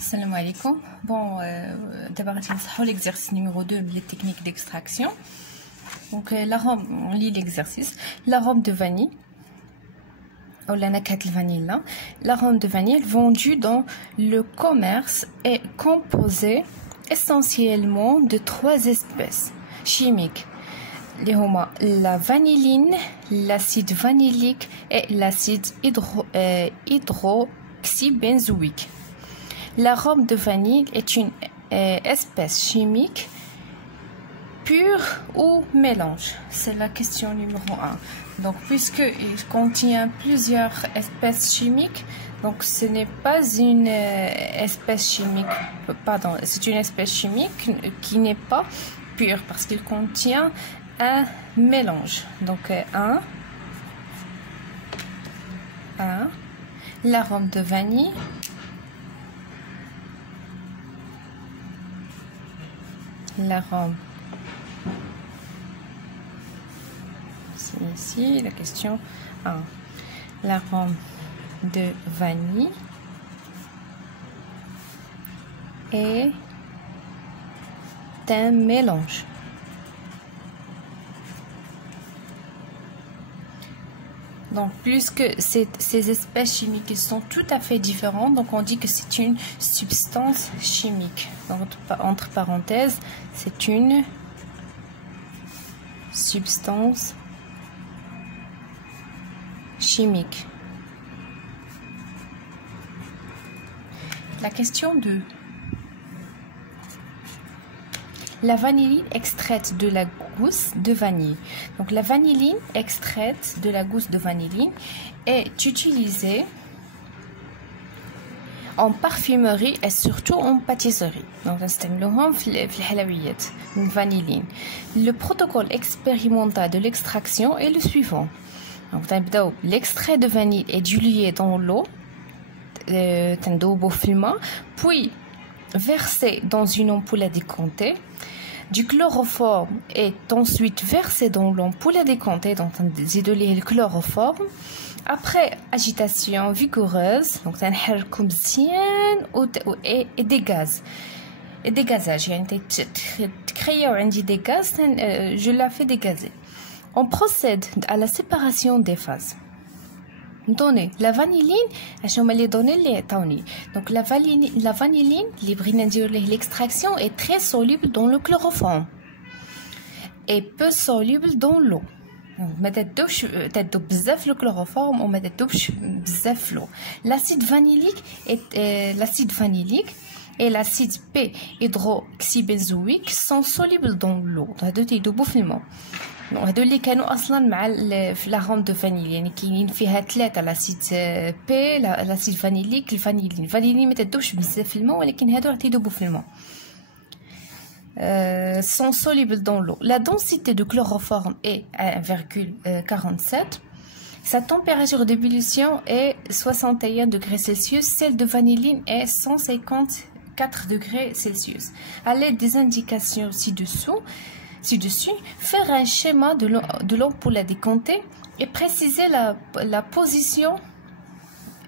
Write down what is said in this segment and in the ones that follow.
Salam alaikum. Bon, d'abord, on va l'exercice numéro 2, les techniques d'extraction. Donc, on lit l'exercice. L'arôme de vanille, ou la nakat de vanille, l'arôme de vanille vendu dans le commerce est composé essentiellement de 3 espèces chimiques. Les homa, la vanilline, l'acide vanillique et l'acide hydroxybenzoïque. L'arôme de vanille est une espèce chimique pure ou mélange? C'est la question numéro 1. Donc, puisqu'il contient plusieurs espèces chimiques, donc ce n'est pas une espèce chimique, pardon, c'est une espèce chimique qui n'est pas pure parce qu'il contient un mélange. Donc, l'arôme de vanille. L'arôme, c'est ici la question 1. L'arôme de vanille est un mélange. Donc, puisque ces espèces chimiques sont tout à fait différentes, donc on dit que c'est une substance chimique. Donc, entre parenthèses, c'est une substance chimique. La question 2. La vanilline extraite de la gousse de vanille. Donc, la vanilline extraite de la gousse de vanilline est utilisée en parfumerie et surtout en pâtisserie. Donc, vanilline. Le protocole expérimental de l'extraction est le suivant. Donc, l'extrait de vanille est dilué dans l'eau, puis versé dans une ampoule à décompter. Du chloroforme est ensuite versé dans l'ampoule à décompter, donc le chloroforme. Après agitation vigoureuse, donc et des gaz. Et dégazage, des gaz, je la fais dégazer. On procède à la séparation des phases. Donner la vanilline, donc la vanilline, l'extraction est très soluble dans le chloroforme et peu soluble dans l'eau. Le chloroforme ou l'eau. L'acide vanillique et l'acide P-hydroxybenzoïque sont solubles dans l'eau. هادو اللي كانوا اصلا مع في l'arôme de vanille يعني كاينين فيها 3 لاسيد بي لاسيد فانيليك الفانيلين ما تذوبش بزاف في الماء ولكن هادو راه تيذوبوا في الماء sont solubles dans l'eau. La densité de chloroforme est 1,47. Sa température d'ébullition est 61 degrés Celsius. Celle de vanilline est 154 degrés Celsius. À l'aide des indications ci-dessus, faire un schéma de l'ampoule à décompter et préciser la position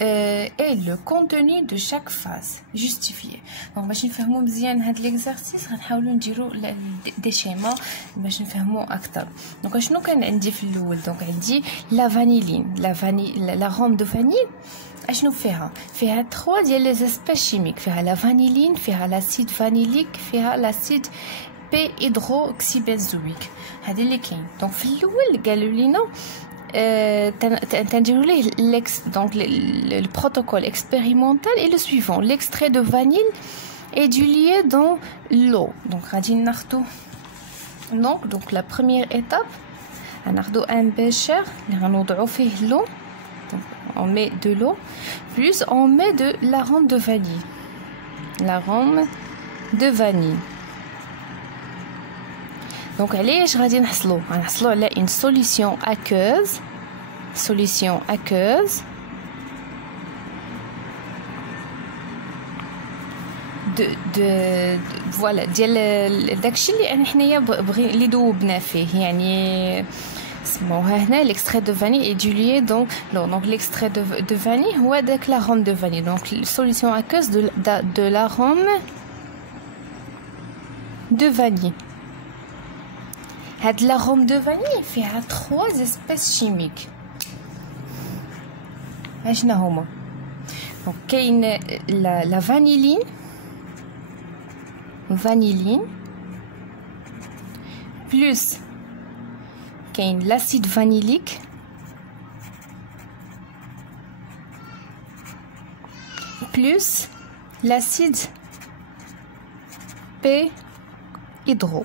et le contenu de chaque phase. Justifier. Donc, باش نفهموا مزيان هذا l'exercice غنحاولوا نديروا des schémas باش نفهموا اكثر. دونك شنو كان عندي في الاول؟ دونك عندي لا فانيلين l'arôme de vanille. اشنو فيها 3 ديال لي اسبيس شيميك. فيها لا فانيلين، فيها لاسيد فانيليك، فيها لاسيد P-hydroxybenzoïque. هذا اللي كاين. دونك في الاول قالوا لينا تنديروا ليه donc le protocole expérimental est le suivant. L'extrait de vanille est dilué dans l'eau. Donc غادي ناخذوا donc la première étape غناخذوا un bécher اللي غنوضعوا فيه l'eau. Donc on met de l'eau plus on met de l'arôme de vanille. L'arôme de vanille. Donc, علاش غادي نحصلوا على une solution aqueuse. voilà ديال داكشي اللي حنايا اللي ذوبنا فيه يعني l'extrait de vanille est dilué dans l'eau. Donc l'extrait de vanille ou avec l'arôme de vanille. Donc solution aqueuse de l'arôme de vanille. L'arôme de vanille fait 3 espèces chimiques. Donc la vanilline, plus l'acide vanillique, plus l'acide P-hydro.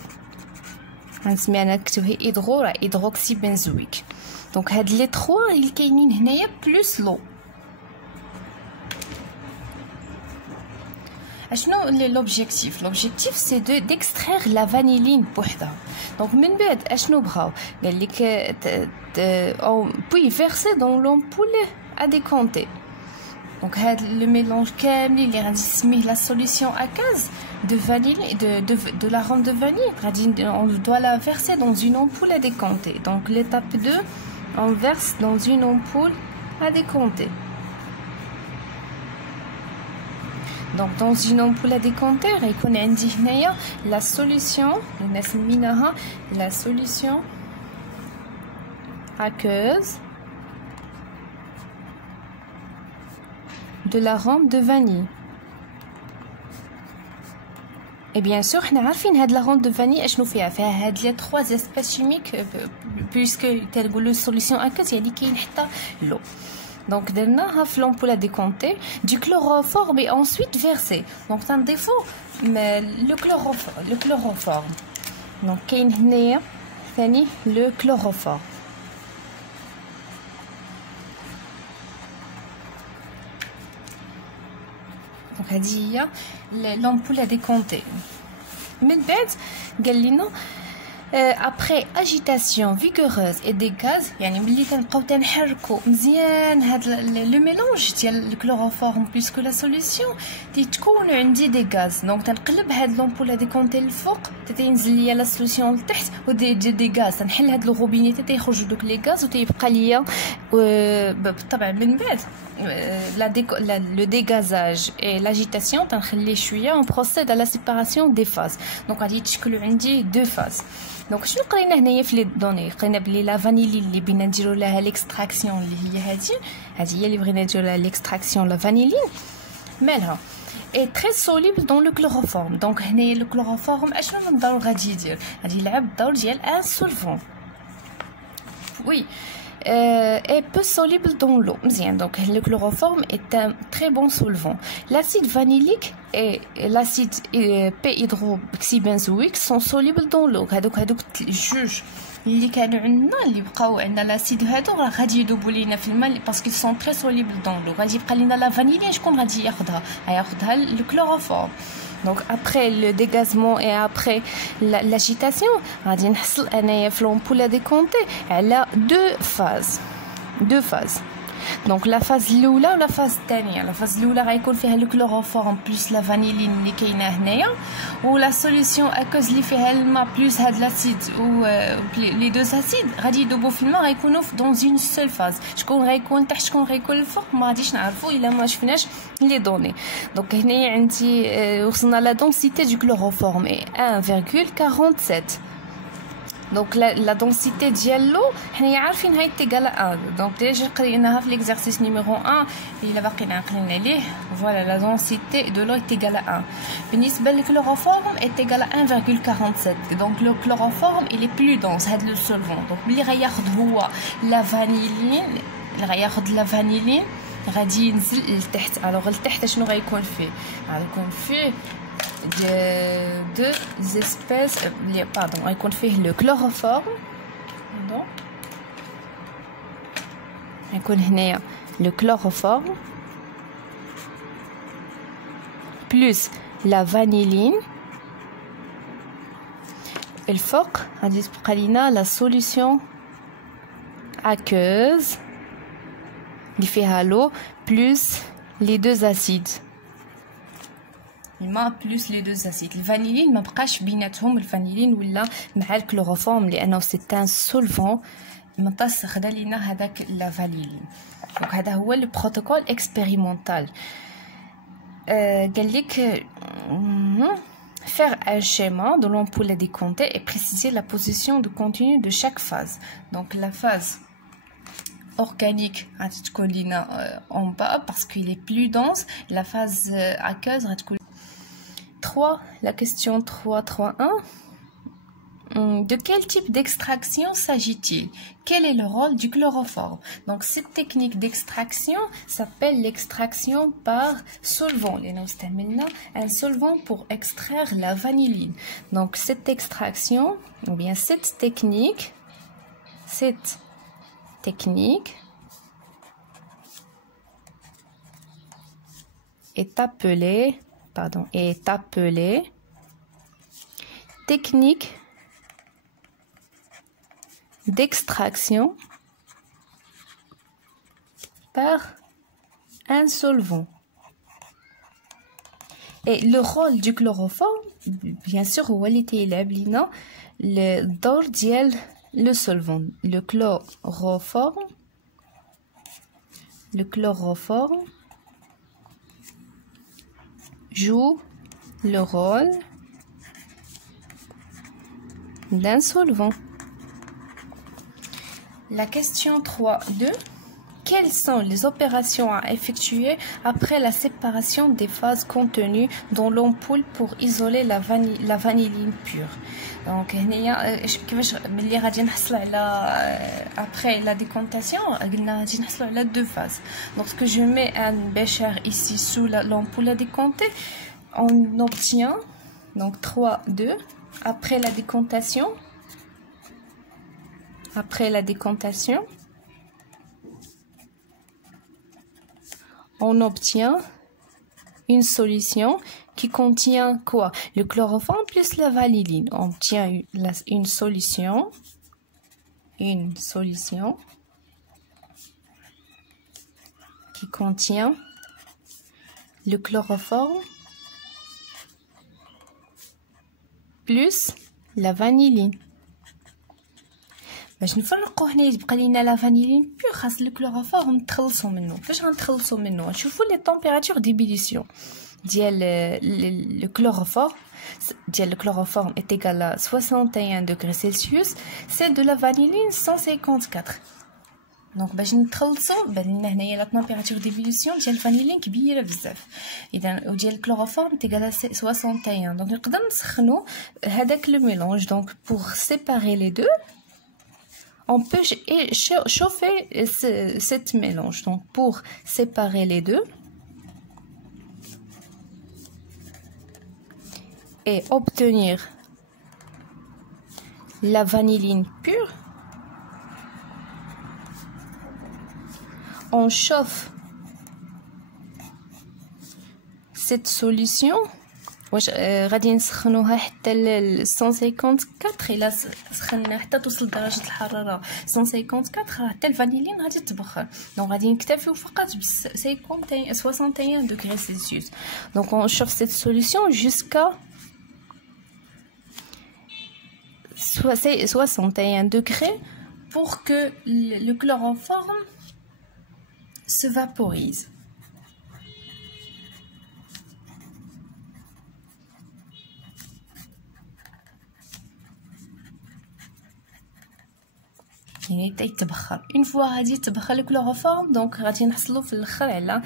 hydroxybenzoïque. Donc les 3 ils كاينين هنايا plus l'eau. L'objectif c'est d'extraire la vanilline بوحدها. Donc من بعد اشنو بغاو قال لك puis verser dans l'ampoule à décompter. Donc le mélange كامل اللي غادي نسميه la solution aqueuse de vanille de l'arôme de vanille, on doit la verser dans une ampoule à décompter. Donc l'étape 2, on verse dans une ampoule à décompter. Donc dans une ampoule à décompter, il connaît la solution, la solution aqueuse de l'arôme de vanille. Et bien sûr, nous savons que l'arôme de vanille il y a 3 espèces chimiques puisque la solution aqueuse il y a l'eau. Donc nous avons l'ampoule à décompter du chloroforme et ensuite versé. Donc c'est un défaut, mais le chloroforme. Donc il y a le chloroforme. Donc هذه l'ampoule à décompter. من بعد قال لنا après agitation vigoureuse et des gaz يعني ملي تنبقاو تنحركوا مزيان هذا لو ميلونج ديال الكلوروفورم بيسكو لا سوليسيون تيتكون عندي دي غاز. دونك تنقلب هاد لامبول هادي كونتي الفوق تينزل ليا لا سوليسيون لتحت ودي دي غاز تنحل هاد الغوبيني تيخرجوا دوك لي غاز وتيبقى ليا بالطبع من بعد le dégazage et l'agitation تنخلي شويه on procède à la séparation des phases. Donc غادي يتشكلوا عندي 2 phases. دونك شنو قرينا هنايا في لي دوني قرينا بلي لا فانيلين اللي بغينا نديروا لها ليكستراكسيون اللي هي هذه هي اللي بغينا نديروا لها ليكستراكسيون لا فانيلين مالها est très soluble dans le chloroforme. Donc هنايا le chloroforme اشنو الدور غادي يدير غادي يلعب الدور ديال ان سولفون. Oui, est peu soluble dans l'eau. Donc le chloroforme est un très bon solvant. L'acide vanillique et l'acide P-hydroxybenzoïque sont solubles dans l'eau. هذوك جوج اللي كانوا عندنا اللي بقاو عندنا لاسيد هادو راه غادي يذوبوا لينا في الماء باسكو سون تري سوليبل دون لو. غادي يبقى لينا لا فانيلين شكون غادي ياخذها غياخذها الكلوروفورم. Donc après le dégazement et après l'agitation غادي نحصل انايا في لامبول à décompter على 2 phases. Donc la phase الاولى ولا phase الثانيه. La phase الاولى غيكون فيها الكلوروفورم بلس لا فانيلين اللي كاينه هنايا ولا سوليسيون اكوز اللي فيها الماء بلس هاد لاسيد و لي دو اسيد غادي يذوبوا في الماء غيكونوا دون اون سول فاز. شكون غيكون تحت شكون غيكون الفوق ما غاديش نعرفوا الا ما شفناش لي دوني. دونك هنايا عندي وصلنا لا densité du chloroforme est 1,47. Donc la densité de l'eau, حنا عارفين هاي تيغال 1. Donc déjà قريناها في l'exercice numéro 1 اللي باقي عاقلين عليه. Voilà, la densité de l'eau est égale à 1. بالنسبة للكلوروفورم est égale à 1,47. Donc le chloroforme il est plus dense هذا le solvant. Donc اللي غياخذ هو لا فانيلين اللي غياخذ لا فانيلين غادي ينزل لتحت. الوغ لتحت شنو غيكون فيه؟ غيكون فيه deux espèces pardon غيكون فيه le chloroforme pardon غيكون هنايا le chloroforme plus la vanilline. الفوق غادي تبقى لينا la solution aqueuse اللي فيها l'eau plus les 2 acides. الماء بلس لي 2 اسيد. الفانيلين ما بقاش بيناتهم الفانيلين ولا مع الكلوروفورم لانه سي ان سولفون مطاس خدا لينا هذاك لا فانيلين. دونك هذا هو لو بروتوكول اكسبيريمونتال. قال لك faire un schéma de l'ampoule à décompter et préciser la position de continu de chaque phase. Donc la phase organique en bas parce qu'il est plus dense. La phase aqueuse 3, la question 3.3.1. De quel type d'extraction s'agit-il? Quel est le rôle du chloroforme? Donc cette technique d'extraction s'appelle l'extraction par solvant. Un solvant pour extraire la vanilline. Donc cette extraction, ou bien cette technique est appelée technique d'extraction par un solvant. Et le rôle du chloroforme, bien sûr, هو اللي تيلعب لينا الدور ديال le solvant. Le chloroforme joue le rôle d'un solvant. La question 3.2. Quelles sont les opérations à effectuer après la séparation des phases contenues dans l'ampoule pour isoler la vanilline pure? Donc كيفاش ملي غادي نحصلوا على après la décantation قلنا غادي نحصلوا على deux phases. Lorsque je mets un bécher ici sous l'ampoule à décanter, on obtient donc 3.2 après la décantation. Après la décantation, on obtient une solution qui contient quoi? Le chloroforme plus la vanilline. On obtient une solution qui contient le chloroforme plus la vanilline. باش نفرقوا هنا يبقى لينا لا فانيلين بيور خاص الكلوروفورم نتخلصوا منه. كيفاش غنتخلصوا منه؟ نشوفوا لي طومبيراتور ديبيليسيون ديال لو كلوروفورم est égal à 61 degrés Celsius, celle de la vanilline 154. دونك باش نتخلصوا بان لنا هنايا لا طومبيراتور ديبيليسيون ديال الفانيلين كبيره بزاف، اذا وديال الكلوروفورم تيغال 61. دونك نقدر نسخنوا هذاك لو ميلونج. دونك pour séparer les deux, on peut chauffer cette mélange. Donc pour séparer les deux et obtenir la vanilline pure, on chauffe cette solution. واش غادي نسخنوها حتى ل 154. الا سخنا حتى توصل درجه الحراره 154 حتى الفانيلين غادي تبخر. دونك غادي نكتفيو فقط ب 61 degrés Celsius. Donc on chauffe cette solution jusqu'à 61 degrés pour que le chloroforme se vaporise. يعني يتبخر. une fois غادي يتبخر الكلوروفورم دونك غادي نحصلوا في الاخر على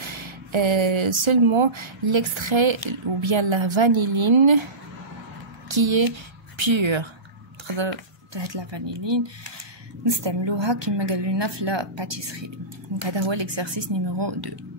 seulement l'extrait ou bien la vanilline qui est pure. تقدر هاد لا فانيلين نستعملوها كما قالوا لنا في لا باتيسري. دونك هذا هو l'exercice numéro 2.